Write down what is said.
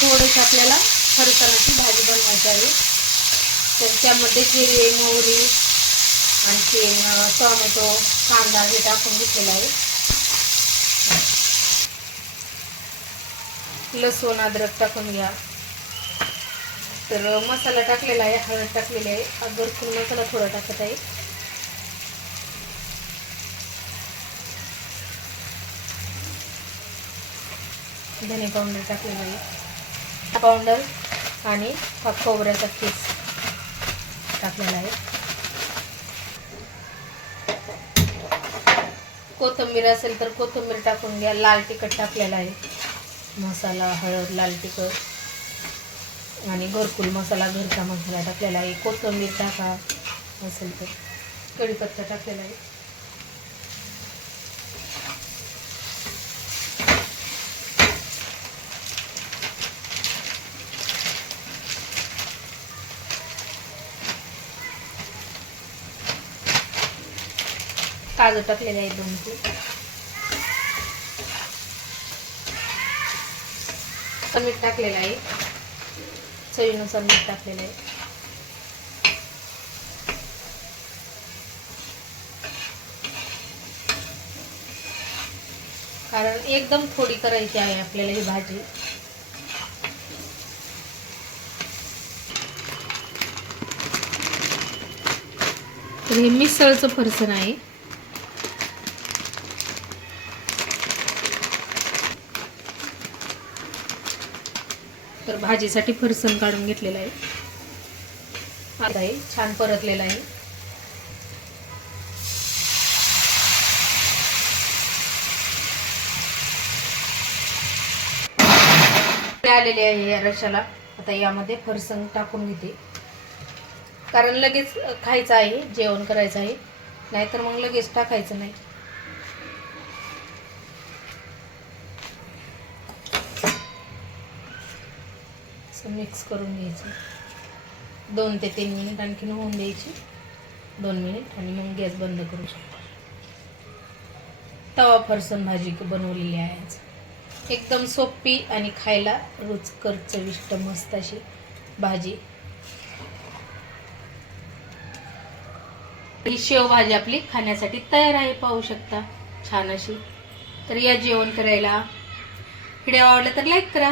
थोडंसं आपल्याला फरसाणाची भाजी बनवायची आहे. तर त्यामध्ये जिरे मोहरी आणखी टोमॅटो कांदा हे टाकून घेतलेला आहे. लसूण अद्रक टाकून घ्या. तर मसाला टाकलेला आहे हळद टाकलेली आहे. अगरफूल मसाला थोडा टाकत आहे. धने पावडर टाकलेला आहे. पावडर आणि हा खोबऱ्याचा किस टाकलेला आहे. कोथिंबीर असेल तर कोथिंबीर टाकून घ्या. लाल तिखट टाकलेला आहे. मसाला हळद लाल तिखट आणि घरकुल मसाला घरचा मसाला टाकलेला आहे. कोथिंबीर टाका असेल तर. कढीपत्ता टाकलेला आहे. काजू टाकलेले आहे दोन तीन. मीठ टाकलेलं आहे. चवीनुसार मीठ टाकलेलं आहे. कारण एकदम थोडी करायची आहे आपल्याला ही भाजी. तर हे मिसळचं फरसाण आहे. तर भाजीसाठी फरसण काढून घेतलेलं आहे. आता हे छान परतलेलं आहे. आलेले आहे या रशाला. आता यामध्ये फरसण टाकून घेते. कारण लगेच खायचं आहे जेवण करायचं आहे. नाहीतर मग लगेच टाकायचं नाही. असं मिक्स करून घ्यायचं. दोन ते तीन मिनिट आणखीन होऊन द्यायची. दोन मिनिट आणि मग गॅस बंद करू शकतो. तवा फरसन भाजी बनवलेली आहे आज. एकदम सोपी आणि खायला रुचकर चविष्ट मस्त अशी भाजी. ही शेवभाजी आपली खाण्यासाठी तयार आहे पाहू शकता. छान अशी. तर या जेवण करायला. व्हिडिओ आवडला तर लाईक करा.